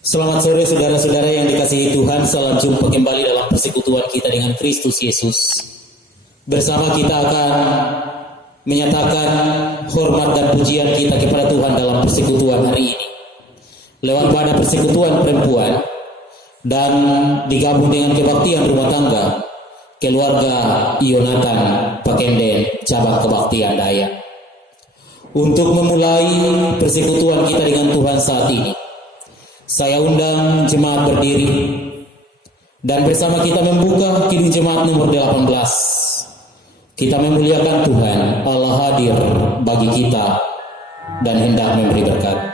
Selamat sore saudara-saudara yang dikasihi Tuhan. Salam jumpa kembali dalam persekutuan kita dengan Kristus Yesus. Bersama kita akan menyatakan hormat dan pujian kita kepada Tuhan dalam persekutuan hari ini lewat pada persekutuan perempuan dan digabung dengan kebaktian rumah tangga keluarga Yonatan Pakenden cabang kebaktian Dayak. Untuk memulai persekutuan kita dengan Tuhan saat ini, saya undang jemaat berdiri dan bersama kita membuka kidung jemaat nomor 18. Kita memuliakan Tuhan, Allah hadir bagi kita dan hendak memberi berkat.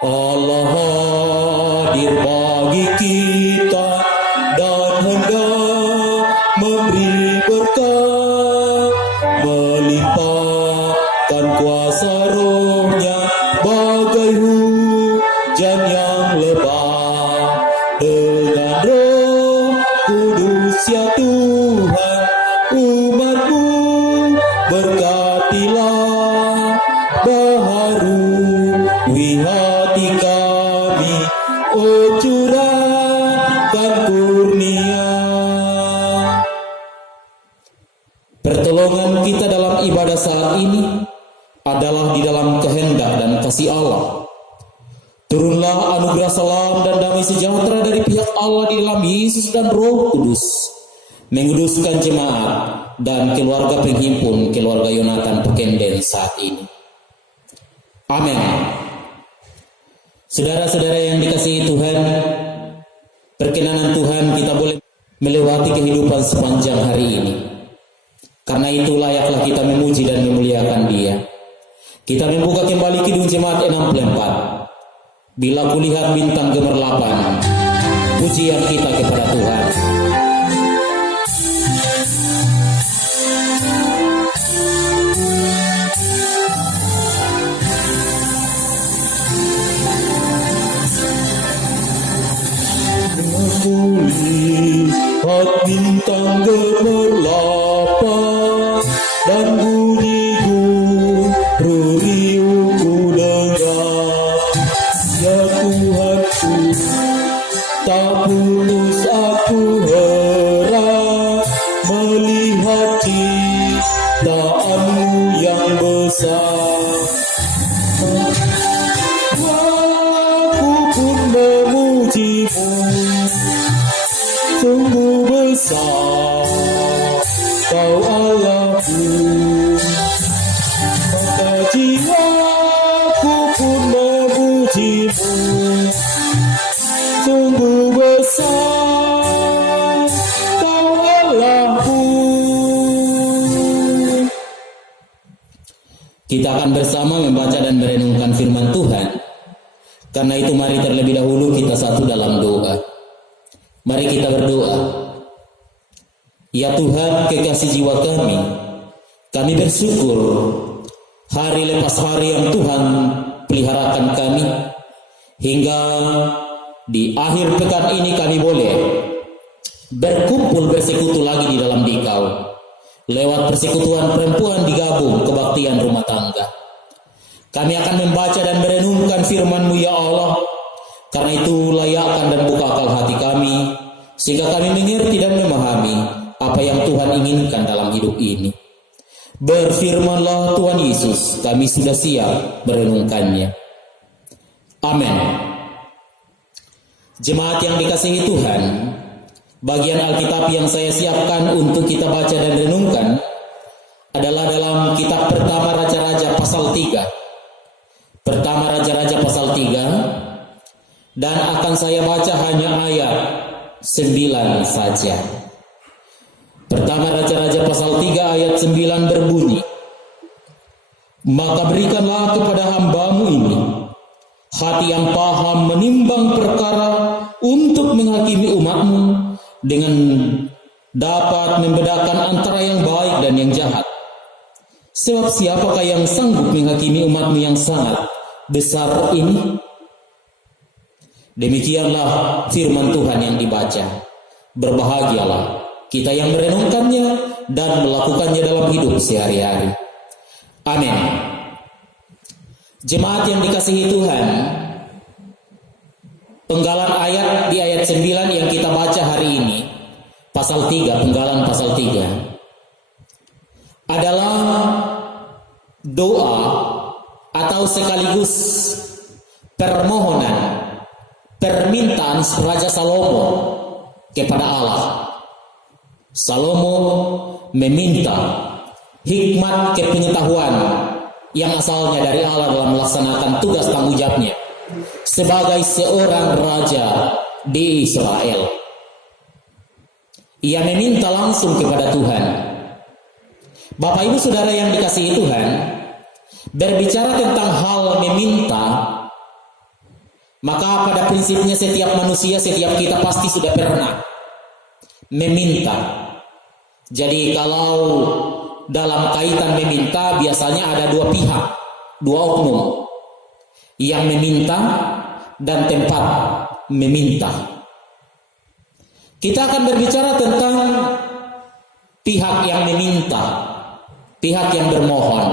Allah hadir bagi kita dan hendak memberi berkat, melimpahkan kuasa rohnya bagai hujan yang lebat. Dengan Roh Kudus ya Tuhan, umat-Mu berkatilah, baharui hati kami, oh curahkan kurnia. Pertolongan kita dalam ibadah saat ini adalah di dalam kehendak dan kasih Allah. Turunlah anugerah salam dan damai sejahtera dari pihak Allah di dalam Yesus dan Roh Kudus, menguduskan jemaat dan keluarga penghimpun keluarga Yonatan Pakenden saat ini. Amin. Saudara-saudara yang dikasihi Tuhan, perkenanan Tuhan kita boleh melewati kehidupan sepanjang hari ini. Karena itu layaklah kita memuji dan memuliakan Dia. Kita membuka kembali kidung jemaat 64. Bila kulihat bintang gemerlapan, pujian kita kepada Tuhan. Kulihat bintang gemerlapan dan bunyi guru riuhku dengar. Ya Tuhanku, tak putus aku heran melihat ciptaan-Mu yang besar. Aku pun memuji-Mu, sungguh besar Kau Allahku. Maka jiwaku pun memuji-Mu, sungguh besar Kau Allahku. Kita akan bersama membaca dan merenungkan firman Tuhan. Karena itu mari terlebih dahulu kita satu dalam doa. Mari kita berdoa. Ya Tuhan, kekasih jiwa kami bersyukur hari lepas hari yang Tuhan peliharakan kami, hingga di akhir pekan ini kami boleh berkumpul bersekutu lagi di dalam Dikau. Lewat persekutuan perempuan digabung kebaktian rumah tangga. Kami akan membaca dan merenungkan firman-Mu ya Allah. Karena itu layakkan dan buka akal hati kami, sehingga kami mengerti dan memahami apa yang Tuhan inginkan dalam hidup ini. Berfirmanlah Tuhan Yesus, kami sudah siap merenungkannya. Amin. Jemaat yang dikasihi Tuhan, bagian Alkitab yang saya siapkan untuk kita baca dan renungkan adalah dalam kitab Pertama Raja-Raja pasal 3. Pertama Raja-Raja pasal 3. Dan akan saya baca hanya ayat 9 saja. Pertama Raja-Raja pasal 3 ayat 9 berbunyi, maka berikanlah kepada hamba-Mu ini hati yang paham menimbang perkara untuk menghakimi umat-Mu dengan dapat membedakan antara yang baik dan yang jahat. Sebab siapakah yang sanggup menghakimi umat-Mu yang sangat besar ini? Demikianlah firman Tuhan yang dibaca. Berbahagialah kita yang merenungkannya dan melakukannya dalam hidup sehari-hari. Amin. Jemaat yang dikasihi Tuhan, penggalan ayat di ayat 9 yang kita baca hari ini, pasal 3, penggalan pasal 3, adalah doa atau sekaligus permohonan, permintaan Raja Salomo kepada Allah. Salomo meminta hikmat kepengetahuan yang asalnya dari Allah dalam melaksanakan tugas tanggung jawabnya sebagai seorang raja di Israel. Ia meminta langsung kepada Tuhan. Bapak Ibu Saudara yang dikasihi Tuhan, berbicara tentang hal meminta, maka pada prinsipnya setiap manusia, setiap kita pasti sudah pernah meminta. Jadi kalau dalam kaitan meminta biasanya ada dua pihak, dua oknum yang meminta dan tempat meminta. Kita akan berbicara tentang pihak yang meminta, pihak yang bermohon.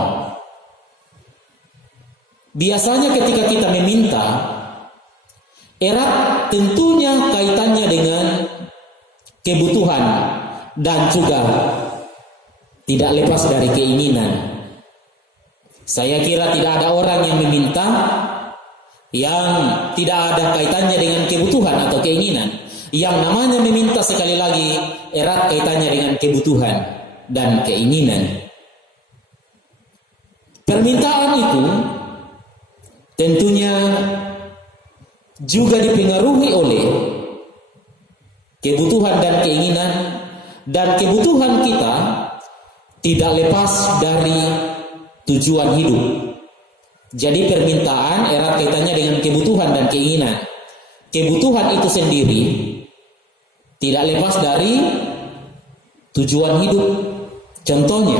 Biasanya ketika kita meminta, erat tentunya kaitannya dengan kebutuhan dan juga tidak lepas dari keinginan. Saya kira tidak ada orang yang meminta yang tidak ada kaitannya dengan kebutuhan atau keinginan. Yang namanya meminta sekali lagi erat kaitannya dengan kebutuhan dan keinginan. Permintaan itu tentunya juga dipengaruhi oleh kebutuhan dan keinginan, dan kebutuhan kita tidak lepas dari tujuan hidup. Jadi permintaan erat kaitannya dengan kebutuhan dan keinginan. Kebutuhan itu sendiri tidak lepas dari tujuan hidup. Contohnya,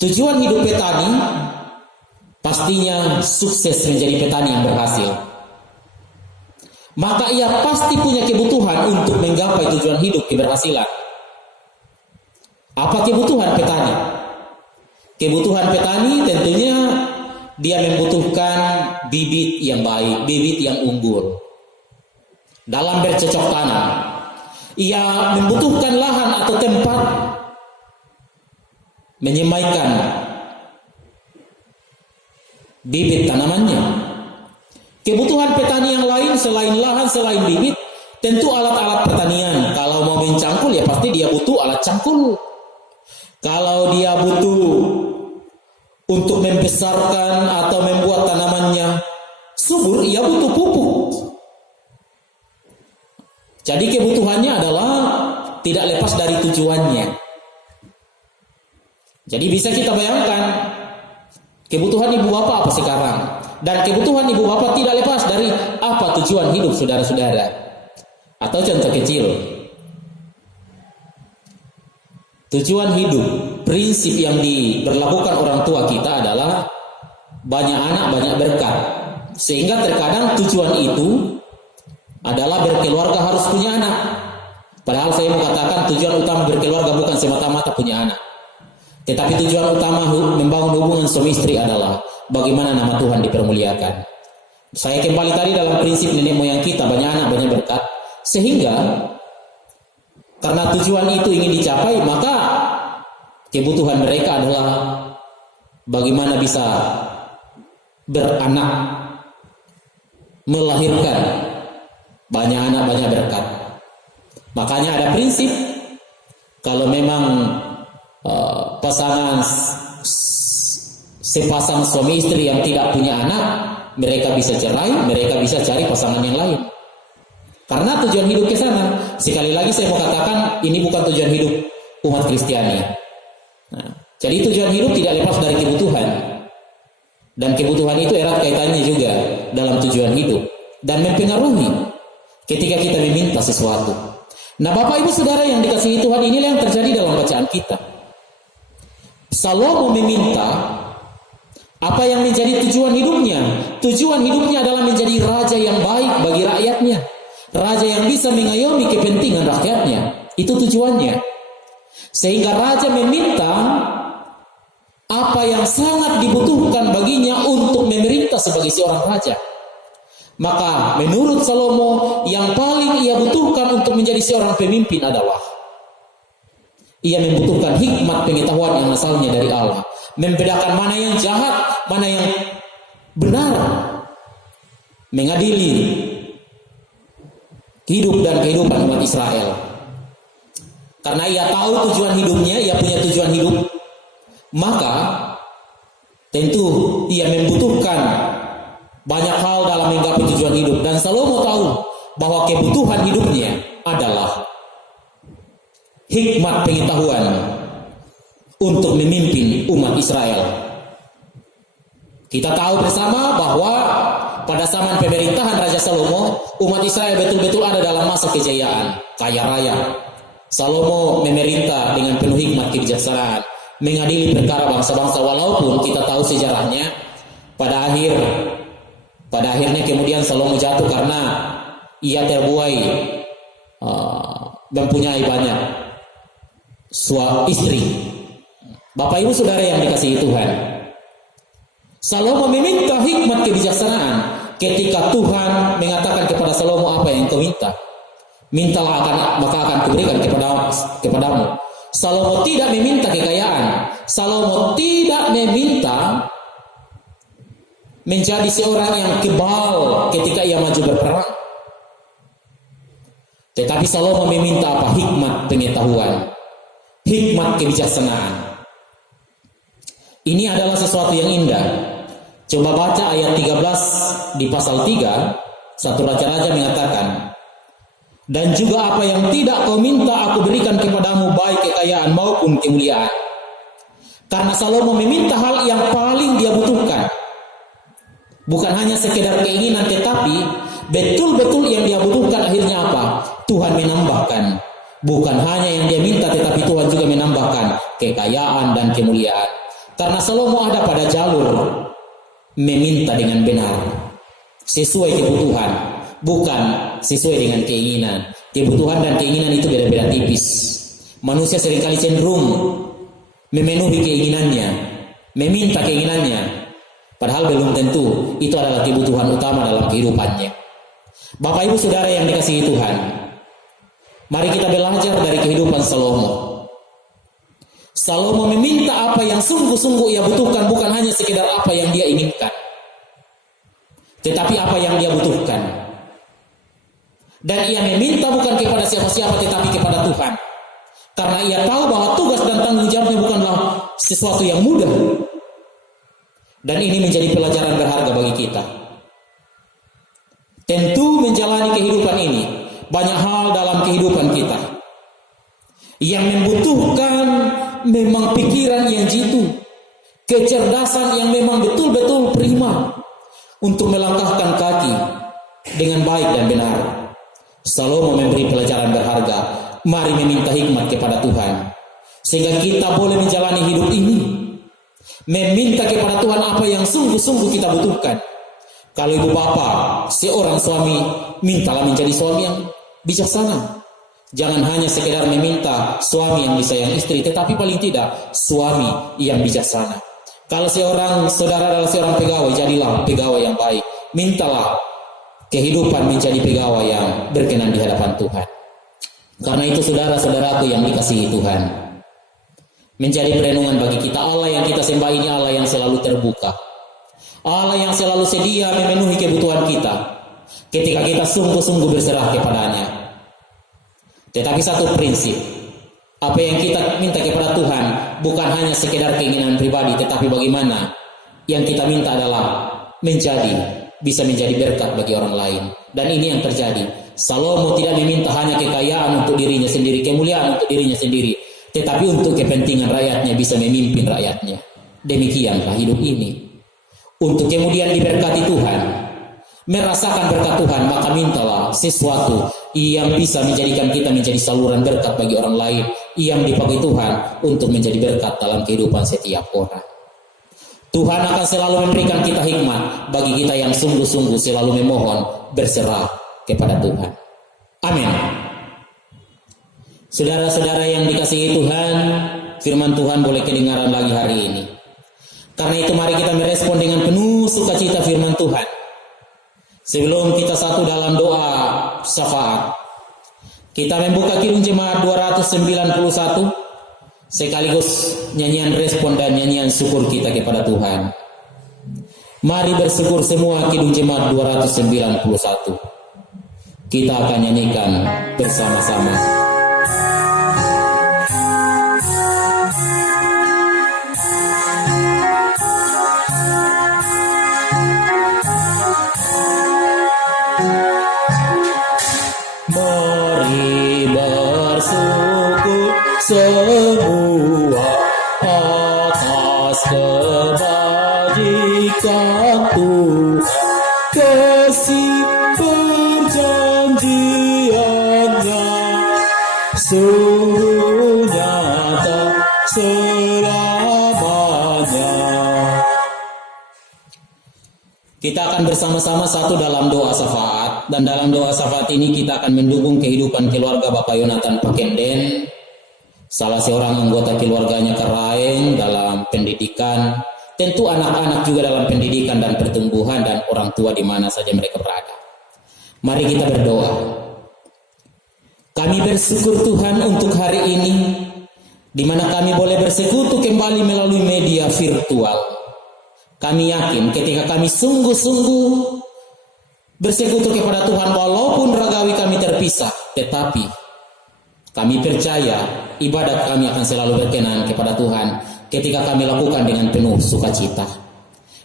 tujuan hidup petani pastinya sukses menjadi petani yang berhasil. Maka ia pasti punya kebutuhan untuk menggapai tujuan hidup keberhasilan. Apa kebutuhan petani? Kebutuhan petani tentunya dia membutuhkan bibit yang baik, bibit yang unggul dalam bercocok tanam. Ia membutuhkan lahan atau tempat menyemaikan bibit tanamannya. Kebutuhan petani yang lain selain lahan, selain bibit, tentu alat-alat pertanian. Kalau mau mencangkul ya pasti dia butuh alat cangkul. Kalau dia butuh untuk membesarkan atau membuat tanamannya subur, ia butuh pupuk. Jadi kebutuhannya adalah tidak lepas dari tujuannya. Jadi bisa kita bayangkan kebutuhan ibu bapak apa sekarang, dan kebutuhan ibu bapak tidak lepas dari apa tujuan hidup saudara-saudara. Atau contoh kecil, tujuan hidup, prinsip yang diberlakukan orang tua kita adalah banyak anak, banyak berkat. Sehingga terkadang tujuan itu adalah berkeluarga harus punya anak. Padahal saya mengatakan tujuan utama berkeluarga bukan semata-mata punya anak. Tetapi tujuan utama membangun hubungan suami istri adalah bagaimana nama Tuhan dipermuliakan. Saya kembali tadi dalam prinsip nenek moyang kita, banyak anak, banyak berkat. Sehingga karena tujuan itu ingin dicapai, maka kebutuhan mereka adalah bagaimana bisa beranak, melahirkan banyak anak, banyak berkat. Makanya ada prinsip, kalau memang sepasang suami istri yang tidak punya anak, mereka bisa cerai, mereka bisa cari pasangan yang lain. Karena tujuan hidup ke sana. Sekali lagi saya mau katakan, ini bukan tujuan hidup umat Kristiani. Nah, jadi tujuan hidup tidak lepas dari kebutuhan. Dan kebutuhan itu erat kaitannya juga dalam tujuan hidup. Dan mempengaruhi ketika kita meminta sesuatu. Nah, Bapak Ibu Saudara yang dikasihi Tuhan, inilah yang terjadi dalam bacaan kita. Salomo meminta apa yang menjadi tujuan hidupnya. Tujuan hidupnya adalah menjadi raja yang baik bagi rakyatnya. Raja yang bisa mengayomi kepentingan rakyatnya. Itu tujuannya. Sehingga raja meminta apa yang sangat dibutuhkan baginya untuk memerintah sebagai seorang raja. Maka menurut Salomo, yang paling ia butuhkan untuk menjadi seorang pemimpin adalah ia membutuhkan hikmat pengetahuan yang asalnya dari Allah, membedakan mana yang jahat, mana yang benar, mengadili hidup dan kehidupan umat Israel. Karena ia tahu tujuan hidupnya, ia punya tujuan hidup, maka tentu ia membutuhkan banyak hal dalam menggapai tujuan hidup. Dan Salomo tahu bahwa kebutuhan hidupnya adalah hikmat pengetahuan untuk memimpin umat Israel. Kita tahu bersama bahwa pada zaman pemerintahan Raja Salomo, umat Israel betul-betul ada dalam masa kejayaan, kaya raya. Salomo memerintah dengan penuh hikmat kebijaksanaan, mengadili perkara bangsa-bangsa, walaupun kita tahu sejarahnya pada akhirnya kemudian Salomo jatuh karena ia terbuai mempunyai banyak istri. Bapak Ibu Saudara yang dikasihi Tuhan, Salomo meminta hikmat kebijaksanaan ketika Tuhan mengatakan kepada Salomo, apa yang kau minta? Mintalah maka akan kuberikan kepadamu. Salomo tidak meminta kekayaan. Salomo tidak meminta menjadi seorang yang kebal ketika ia maju berperang. Tetapi Salomo meminta apa? Hikmat pengetahuan, hikmat kebijaksanaan. Ini adalah sesuatu yang indah. Coba baca ayat 13 di pasal 3, satu raja-raja mengatakan, dan juga apa yang tidak kau minta aku berikan kepadamu, baik kekayaan maupun kemuliaan. Karena Salomo meminta hal yang paling dia butuhkan. Bukan hanya sekedar keinginan, tetapi betul-betul yang dia butuhkan akhirnya apa? Tuhan menambahkan. Bukan hanya yang dia minta, tetapi Tuhan juga menambahkan kekayaan dan kemuliaan. Karena Salomo ada pada jalur meminta dengan benar, sesuai kebutuhan, bukan sesuai dengan keinginan. Kebutuhan dan keinginan itu beda-beda tipis. Manusia seringkali cenderung memenuhi keinginannya, meminta keinginannya, padahal belum tentu itu adalah kebutuhan utama dalam kehidupannya. Bapak Ibu Saudara yang dikasihi Tuhan, mari kita belajar dari kehidupan Salomo. Salomo meminta apa yang sungguh-sungguh ia butuhkan, bukan hanya sekedar apa yang dia inginkan, tetapi apa yang dia butuhkan. Dan ia meminta bukan kepada siapa-siapa, tetapi kepada Tuhan. Karena ia tahu bahwa tugas dan tanggung jawabnya bukanlah sesuatu yang mudah. Dan ini menjadi pelajaran berharga bagi kita. Tentu menjalani kehidupan ini, banyak hal dalam kehidupan kita yang membutuhkan memang pikiran yang jitu, kecerdasan yang memang betul-betul prima untuk melangkahkan kaki dengan baik dan benar. Salomo memberi pelajaran berharga. Mari meminta hikmat kepada Tuhan, sehingga kita boleh menjalani hidup ini, meminta kepada Tuhan apa yang sungguh-sungguh kita butuhkan. Kalau ibu bapa, seorang suami, mintalah menjadi suami yang bijaksana. Jangan hanya sekedar meminta suami yang disayang istri, tetapi paling tidak suami yang bijaksana. Kalau seorang saudara adalah seorang pegawai, jadilah pegawai yang baik. Mintalah kehidupan menjadi pegawai yang berkenan di hadapan Tuhan. Karena itu saudara-saudaraku yang dikasihi Tuhan, menjadi perenungan bagi kita, Allah yang kita sembah ini Allah yang selalu terbuka, Allah yang selalu sedia memenuhi kebutuhan kita ketika kita sungguh-sungguh berserah kepadanya. Tetapi satu prinsip, apa yang kita minta kepada Tuhan bukan hanya sekedar keinginan pribadi, tetapi bagaimana yang kita minta adalah bisa menjadi berkat bagi orang lain. Dan ini yang terjadi. Salomo tidak meminta hanya kekayaan untuk dirinya sendiri, kemuliaan untuk dirinya sendiri, tetapi untuk kepentingan rakyatnya, bisa memimpin rakyatnya. Demikianlah hidup ini. Untuk kemudian diberkati Tuhan, merasakan berkat Tuhan, maka mintalah sesuatu yang bisa menjadikan kita menjadi saluran berkat bagi orang lain, yang dipakai Tuhan untuk menjadi berkat dalam kehidupan setiap orang. Tuhan akan selalu memberikan kita hikmat bagi kita yang sungguh-sungguh selalu memohon berserah kepada Tuhan. Amin. Saudara-saudara yang dikasihi Tuhan, firman Tuhan boleh kedengaran lagi hari ini. Karena itu mari kita merespon dengan penuh sukacita firman Tuhan. Sebelum kita satu dalam doa syafaat, kita membuka Kidung Jemaat 291 sekaligus nyanyian respon dan nyanyian syukur kita kepada Tuhan. Mari bersyukur semua Kidung Jemaat 291. Kita akan nyanyikan bersama-sama. Mari bersyukur semua atas kebajikan Tuhan, kasih perjanjiannya sungguh nyata selamanya. Kita akan bersama-sama satu dalam doa syafaat, dan dalam doa syafaat ini kita akan mendukung kehidupan keluarga Bapak Yonatan Pakenden, salah seorang anggota keluarganya Karaeng dalam pendidikan, tentu anak-anak juga dalam pendidikan dan pertumbuhan, dan orang tua di mana saja mereka berada. Mari kita berdoa. Kami bersyukur Tuhan untuk hari ini, di mana kami boleh bersekutu kembali melalui media virtual. Kami yakin ketika kami sungguh-sungguh bersekutu kepada Tuhan, walaupun ragawi kami terpisah, tetapi kami percaya ibadat kami akan selalu berkenan kepada Tuhan ketika kami lakukan dengan penuh sukacita.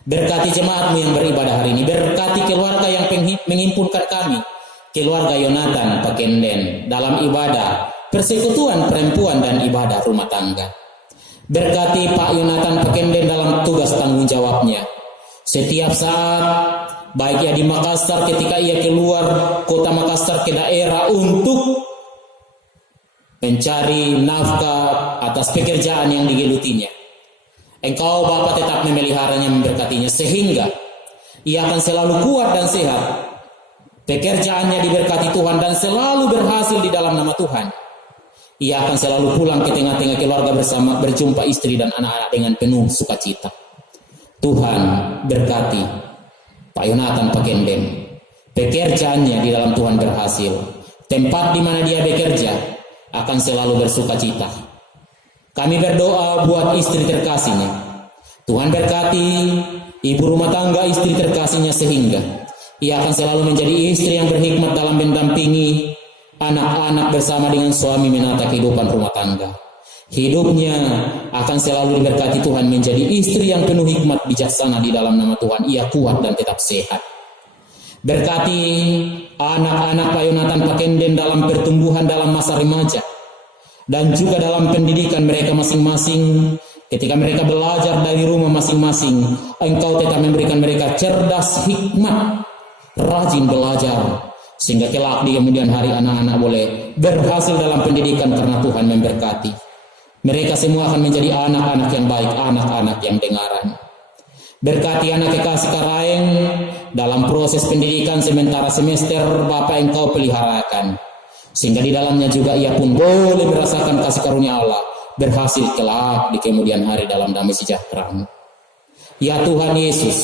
Berkati jemaatmu yang beribadah hari ini, berkati keluarga yang menghimpunkan kami, keluarga Yonatan Pakenden, dalam ibadah persekutuan perempuan dan ibadah rumah tangga. Berkati Pak Yonatan Pakenden dalam tugas tanggung jawabnya. Setiap saat, baik ia di Makassar ketika ia keluar kota Makassar ke daerah untuk mencari nafkah atas pekerjaan yang digelutinya, Engkau Bapa tetap memeliharanya, memberkatinya, sehingga ia akan selalu kuat dan sehat. Pekerjaannya diberkati Tuhan dan selalu berhasil di dalam nama Tuhan. Ia akan selalu pulang ke tengah-tengah keluarga bersama, berjumpa istri dan anak-anak dengan penuh sukacita. Tuhan berkati Pak Yonatan Pakenden. Pekerjaannya di dalam Tuhan berhasil. Tempat di mana dia bekerja akan selalu bersukacita. Kami berdoa buat istri terkasihnya. Tuhan berkati ibu rumah tangga istri terkasihnya, sehingga ia akan selalu menjadi istri yang berhikmat dalam mendampingi anak-anak bersama dengan suami menata kehidupan rumah tangga. Hidupnya akan selalu diberkati Tuhan menjadi istri yang penuh hikmat bijaksana di dalam nama Tuhan. Ia kuat dan tetap sehat. Berkati anak-anak Pak Yonatan Pakenden dalam pertumbuhan dalam masa remaja dan juga dalam pendidikan mereka masing-masing. Ketika mereka belajar dari rumah masing-masing, Engkau tetap memberikan mereka cerdas, hikmat, rajin belajar, sehingga kelak di kemudian hari anak-anak boleh berhasil dalam pendidikan karena Tuhan memberkati. Mereka semua akan menjadi anak-anak yang baik, anak-anak yang dengaran. Berkati anak kekasih Karaeng dalam proses pendidikan sementara semester, Bapa Engkau peliharakan, sehingga di dalamnya juga ia pun boleh merasakan kasih karunia Allah, berhasil kelak di kemudian hari dalam damai sejahtera. Ya Tuhan Yesus,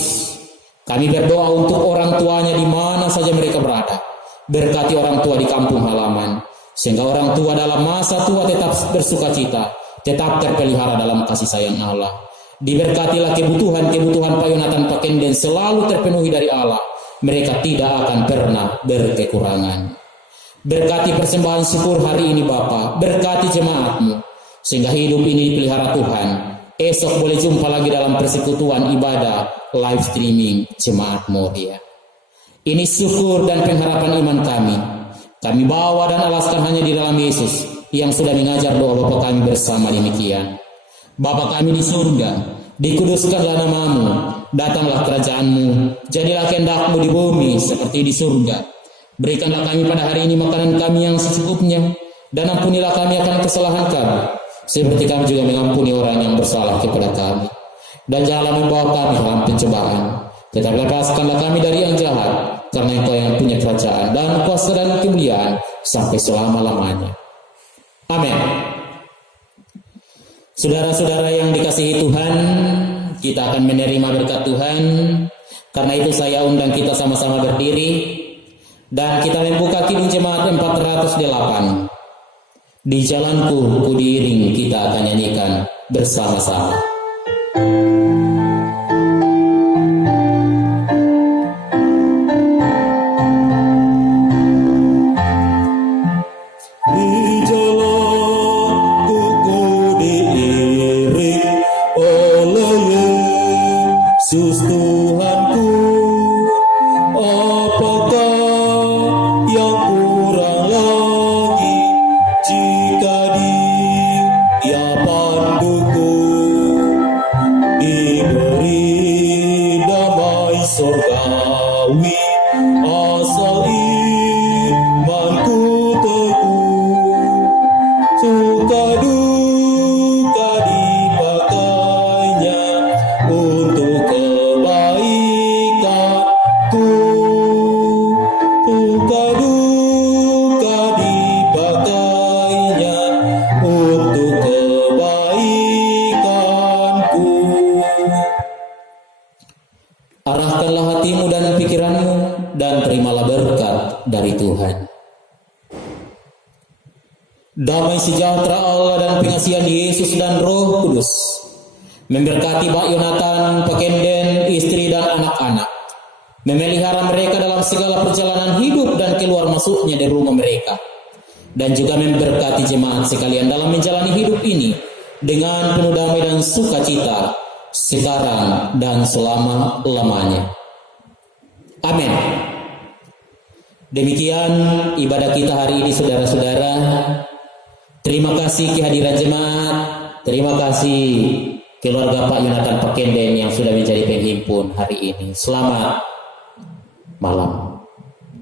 kami berdoa untuk orang tuanya di mana saja mereka berada. Berkati orang tua di kampung halaman, sehingga orang tua dalam masa tua tetap bersukacita, tetap terpelihara dalam kasih sayang Allah. Diberkatilah kebutuhan Pak Yonatan Pakenden selalu terpenuhi dari Allah. Mereka tidak akan pernah berkekurangan. Berkati persembahan syukur hari ini Bapa, berkati jemaatmu, sehingga hidup ini dipelihara Tuhan. Esok boleh jumpa lagi dalam persekutuan ibadah live streaming jemaat Moria. Ini syukur dan pengharapan iman kami. Kami bawa dan alaskan hanya di dalam Yesus yang sudah mengajar doa Bapa kami bersama demikian. Bapa kami di surga, dikuduskanlah namamu, datanglah kerajaanmu, jadilah kehendak-Mu di bumi seperti di surga. Berikanlah kami pada hari ini makanan kami yang secukupnya, dan ampunilah kami akan kesalahan kami, seperti kami juga mengampuni orang yang bersalah kepada kami. Dan janganlah membawa kami dalam pencobaan, tetapi lepaskanlah kami dari yang jahat, karena Engkau yang punya kerajaan dan kuasa dan kemuliaan sampai selama-lamanya. Amin. Saudara-saudara yang dikasihi Tuhan, kita akan menerima berkat Tuhan. Karena itu saya undang kita sama-sama berdiri dan kita membuka Kidung Jemaat 408. Di jalanku ku diiring, kita akan nyanyikan bersama-sama. Arahkanlah hatimu dan pikiranmu dan terimalah berkat dari Tuhan. Damai sejahtera Allah dan pengasihan Yesus dan Roh Kudus memberkati Pak Yonatan, Pak Kenden, istri dan anak-anak, memelihara mereka dalam segala perjalanan hidup dan keluar masuknya di rumah mereka, dan juga memberkati jemaat sekalian dalam menjalani hidup ini dengan penuh damai dan sukacita sekarang dan selama-lamanya. Amin. Demikian ibadah kita hari ini, saudara-saudara. Terima kasih kehadiran jemaat. Terima kasih keluarga Pak Yonatan Pak Kenden yang sudah menjadi penghimpun hari ini. Selamat malam.